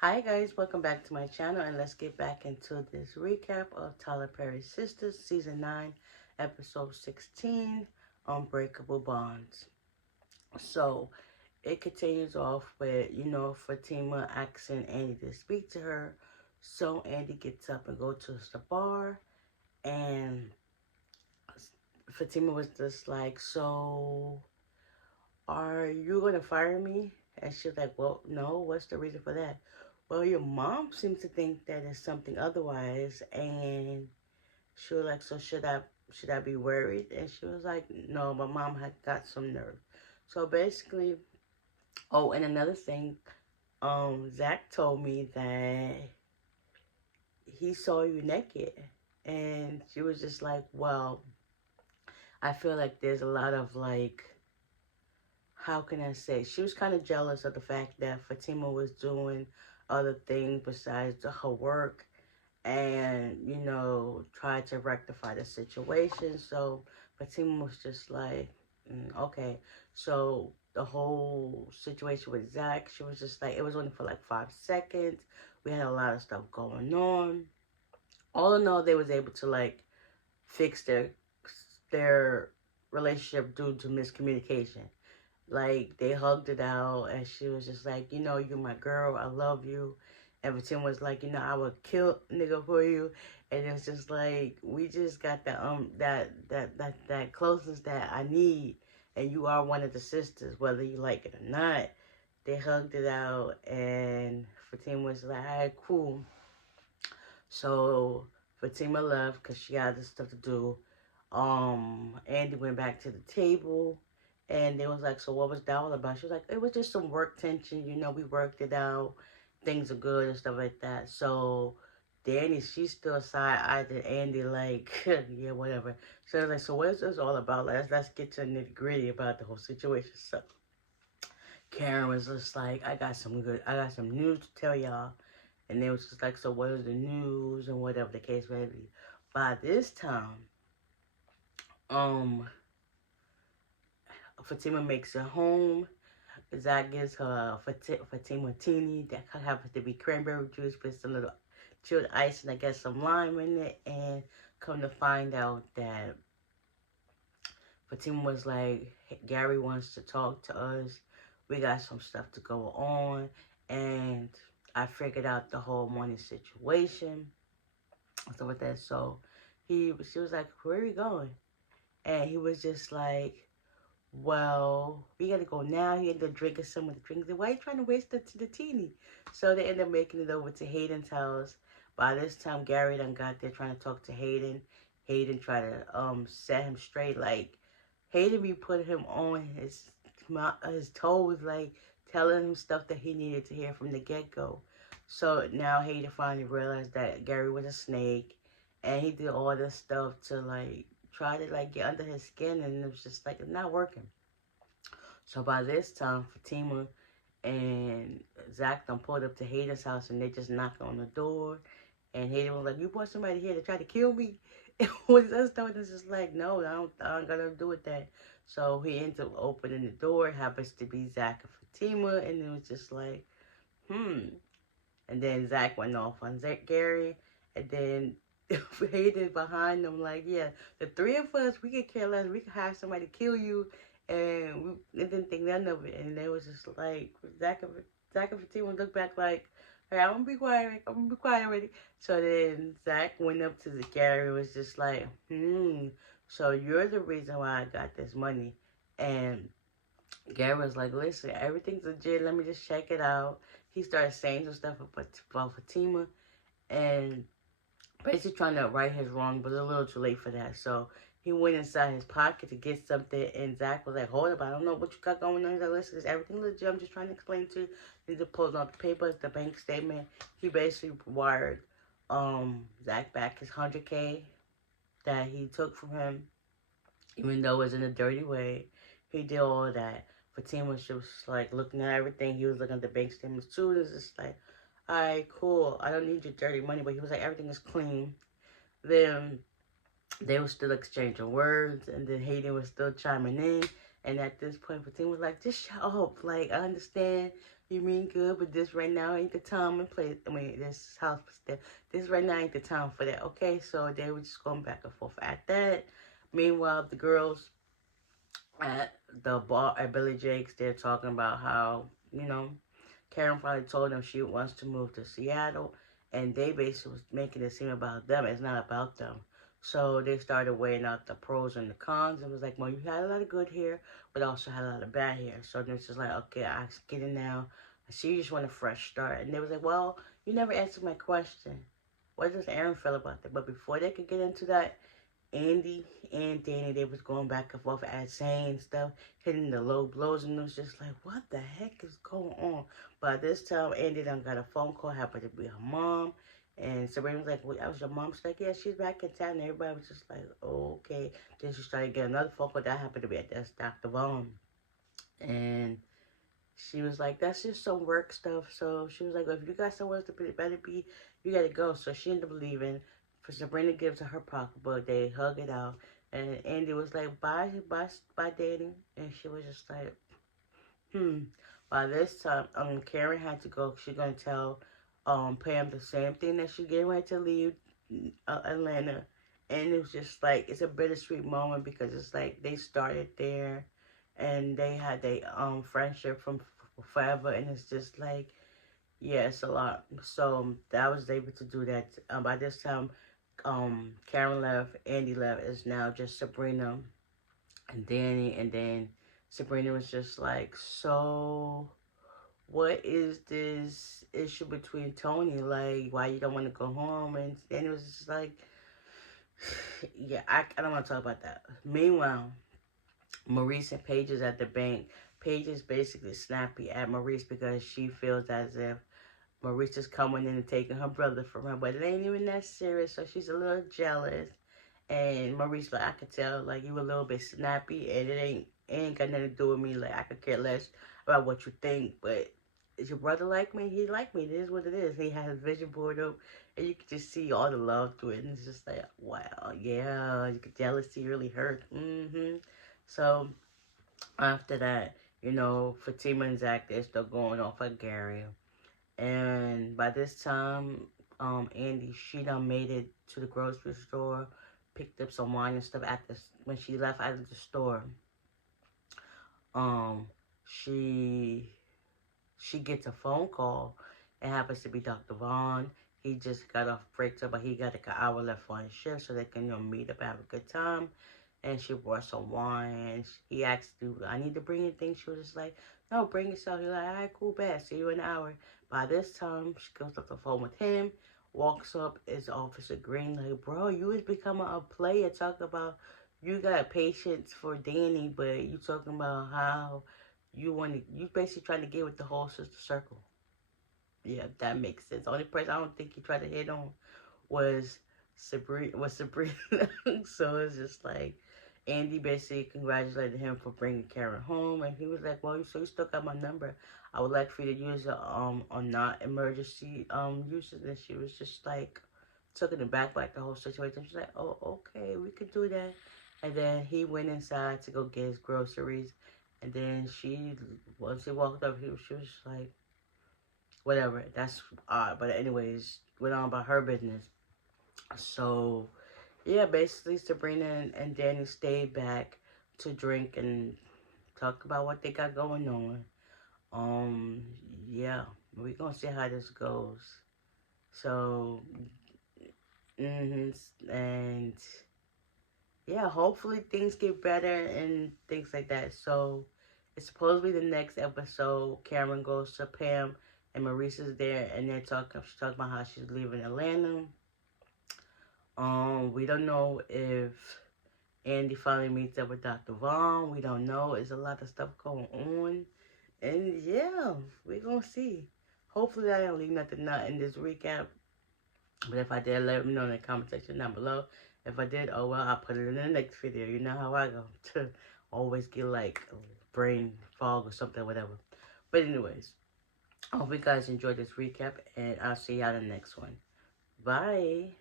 Hi guys, welcome back to my channel, and let's get back into this recap of Tyler Perry's Sistas Season 9, Episode 16, Unbreakable Bonds. So, it continues off with, Fatima asking Andy to speak to her. So, Andy gets up and goes to the bar, and Fatima was just like, so, are you going to fire me? And she's like, well, no, what's the reason for that? Well, your mom seems to think that it's something otherwise. And she was like, so should I be worried? And she was like, no, my mom had got some nerve. So basically, oh, and another thing, Zach told me that he saw you naked. And she was just like, well, I feel like there's a lot of like, how can I say? She was kind of jealous of the fact that Fatima was doing other things besides her work, and, tried to rectify the situation. So Fatima was just like, okay. So the whole situation with Zach, she was just like, it was only for like 5 seconds. We had a lot of stuff going on. All in all, they was able to like fix their relationship due to miscommunication. Like, they hugged it out, and she was just like, you're my girl, I love you. And Fatima was like, I would kill nigga for you. And it's just like, we just got that closeness that I need. And you are one of the sisters, whether you like it or not. They hugged it out, and Fatima was like, all right, cool. So Fatima left because she had other stuff to do. Andy went back to the table, and they was like, so what was that all about? She was like, it was just some work tension, we worked it out, things are good and stuff like that. So Danny, she's still side-eyed at Andy like, yeah, whatever. So like, so what is this all about? Let's get to the nitty-gritty about the whole situation. So Karen was just like, I got some news to tell y'all. And they was just like, so what is the news and whatever the case may be. By this time, um, Fatima makes it home. Zach gives her Fatima Teeny that happens to be cranberry juice with some little chilled ice and I guess some lime in it. And come to find out that Fatima was like, hey, Gary wants to talk to us. We got some stuff to go on. And I figured out the whole money situation and stuff like that. So she was like, where are we going? And he was just like, well, we gotta go now. He ended up drinking some of the drinks. Why are you trying to waste the teeny? So they ended up making it over to Hayden's house. By this time, Gary done got there trying to talk to Hayden. Hayden tried to set him straight. Like, Hayden be putting him on his toes, like telling him stuff that he needed to hear from the get-go. So now Hayden finally realized that Gary was a snake, and he did all this stuff to like try to like get under his skin, and it was just like it's not working. So by this time, Fatima and Zach done pulled up to Hayden's house, and they just knocked on the door. And Hayden was like, "You brought somebody here to try to kill me?" And when us though, it's just like, "No, I don't got nothing to do with that." So he ends up opening the door. It happens to be Zach and Fatima, and it was just like, hmm. And then Zach went off on Gary, and then Hayden behind them like, yeah, the three of us, we could care less. We could have somebody kill you, and we didn't think none of it. And they was just like, Zach and Fatima looked back like, hey, I'm gonna be quiet. I'm gonna be quiet already. So then Zach went up to the Gary and was just like, so you're the reason why I got this money. And Gary was like, listen, everything's legit. Let me just check it out. He started saying some stuff about Fatima and basically trying to right his wrong, but it was a little too late for that. So he went inside his pocket to get something, and Zach was like, hold up, I don't know what you got going on. He's like, listen, is everything legit? I'm just trying to explain to you. He just pulls out the papers, the bank statement. He basically wired Zach back his 100K that he took from him, even though it was in a dirty way. He did all of that. Fatima was just like looking at everything. He was looking at the bank statements too. It was just like, all right, cool. I don't need your dirty money, but he was like, everything is clean. Then they were still exchanging words, and then Hayden was still chiming in, And at this point, Fatima was like, just shut up. Like, I understand you mean good, but this right now ain't the time and place. I mean, this house, this right now ain't the time for that, okay? So they were just going back and forth at that. Meanwhile, the girls at the bar at Billy Jake's, they're talking about how, you know, Karen probably told them she wants to move to Seattle, and they basically was making it seem about them. It's not about them. So they started weighing out the pros and the cons, and was like, well, you had a lot of good here, but also had a lot of bad here. So then it's just like, okay, I get it now. I see you just want a fresh start. And they was like, well, you never answered my question. What does Aaron feel about that? But before they could get into that, Andy and Danny, they was going back and forth at saying stuff, hitting the low blows, and it was just like, what the heck is going on? By this time, Andy done got a phone call, happened to be her mom, and Sabrina was like, well, that was your mom? She's like, yeah, she's back in town, and everybody was just like, oh, okay. Then she started getting another phone call, that happened to be at that's Dr. Vaughn, and she was like, that's just some work stuff. So she was like, well, if you got somewhere to be, better be, you gotta go. So she ended up leaving. For Sabrina gives her her pocketbook. They hug it out. And Andy was like, bye, bye, bye, Danny. And she was just like, hmm. By this time, Karen had to go. She's gonna tell Pam the same thing that she's getting ready to leave Atlanta. And it was just like, it's a bittersweet moment because it's like they started there and they had their friendship from forever, and it's just like, yeah, it's a lot. So I was able to do that. By this time, Karen left, Andy left. It's now just Sabrina and Danny, and then Sabrina was just like, so what is this issue between Tony? Like, why you don't want to go home? And it was just like, yeah, I don't want to talk about that. Meanwhile, Maurice and Paige is at the bank. Paige is basically snappy at Maurice because she feels as if Maurice is coming in and taking her brother from her, but it ain't even that serious, so she's a little jealous. And Maurice, like, I could tell, like, you a little bit snappy, and it ain't got nothing to do with me. Like, I could care less about what you think, but is your brother like me? He like me. It is what it is. He has his vision board up, and you can just see all the love through it, and it's just like, wow, yeah, you could jealousy really hurt. So after that, you know, Fatima and Zach, they're still going off at Gary. And by this time, Andy, she done made it to the grocery store, picked up some wine and stuff when she left out of the store. Um, she gets a phone call. It happens to be Dr. Vaughn. He just got off break, but he got like an hour left on his shift, so they can, you know, meet up, have a good time. And she brought some wine. He asked, "Do I need to bring anything?" She was just like, "No, bring yourself." He's like, "All right, cool, bad. See you in an hour." By this time, she goes off the phone with him, walks up, is Officer Green, like, "Bro, you is becoming a player. Talk about you got patience for Danny, but you talking about how you basically trying to get with the whole sister circle." Yeah, that makes sense. The only person I don't think he tried to hit on was Sabrina. So it's just like Andy basically congratulated him for bringing Karen home, and he was like, "Well, so you still got my number. I would like for you to use it on not emergency uses." And she was just like taken aback by the whole situation. She's like, "Oh, okay, we could do that." And then he went inside to go get his groceries, and then once he walked up, she was just like, "Whatever, that's odd." But anyways, went on about her business. So yeah, basically Sabrina and Danny stayed back to drink and talk about what they got going on. Um, yeah, we're gonna see how this goes. So, and yeah, hopefully things get better and things like that. So, it's supposed to be the next episode. Cameron goes to Pam and Maurice is there, and she's talking about how she's leaving Atlanta. We don't know if Andy finally meets up with Dr. Vaughn. We don't know. There's a lot of stuff going on. And yeah, we're going to see. Hopefully I don't leave nothing out in this recap. But if I did, let me know in the comment section down below. If I did, oh well, I'll put it in the next video. You know how I go. To always get like brain fog or something, whatever. But anyways, I hope you guys enjoyed this recap. And I'll see y'all in the next one. Bye.